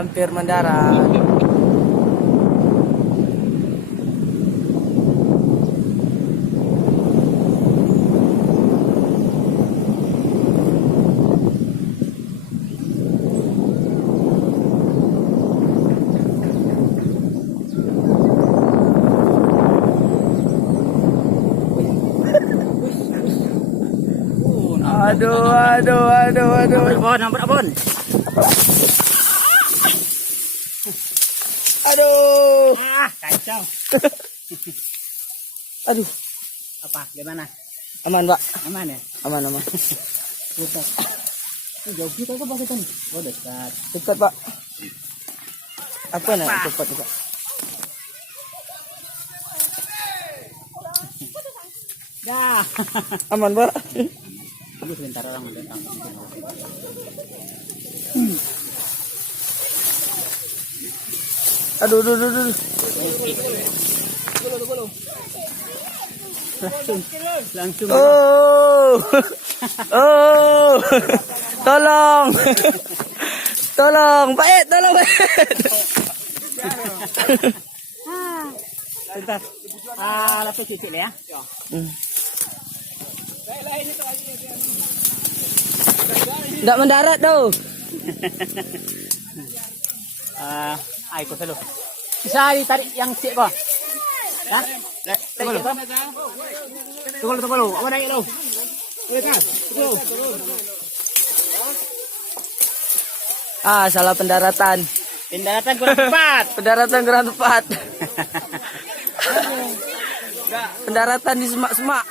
Hampir mendarat. Aduh. Abon. Aduh. Kacau. Aduh. Apa? Gimana? Aman, Pak. Aman ya? Aman. Dekat. Jauh kita ke Pak Ketan. Oh, dekat. Cepat, Pak. Apa nih? Cepat, Pak. Dah. Aman, Pak. Tunggu sebentar orang datang. Aduh. Langsung. Oh. Tolong, Pak. Tolong, Pak. Sebentar. Lapis cuci ya. Nggak mendarat tuh. Ikut selalu. Bisa ditarik yang cik kok. Hah? Tunggu lu. Apa naik lu? Salah pendaratan. Pendaratan kurang tepat. Pendaratan kurang tepat. Pendaratan di semak-semak.